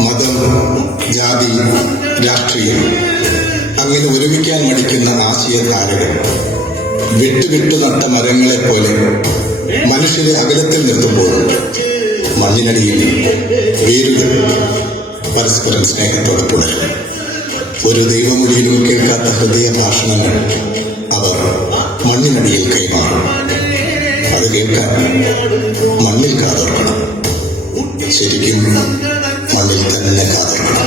മതം, ജാതി, രാഷ്ട്രീയം അങ്ങനെ ഒരുമിക്കാൻ മടിക്കുന്ന ആശയധാരകൾ വിട്ടുവിട്ടു നട്ട മരങ്ങളെ പോലെ മനുഷ്യരെ അകലത്തിൽ നിർത്തുമ്പോൾ മണ്ണിനടിയിൽ വേരുകൾ പരസ്പരം സ്നേഹത്തോടെ പുലരും. ഒരു ദൈവമൊഴിയിലും കേൾക്കാത്ത ഹൃദയ ഭാഷണങ്ങൾ അവർ മണ്ണിനടിയിൽ കൈമാറും. അത് കേൾക്കാൻ മണ്ണിൽ കാതോർക്കണം. ശരിക്കും മണ്ണിൽ തന്നെ കാതോർക്കണം.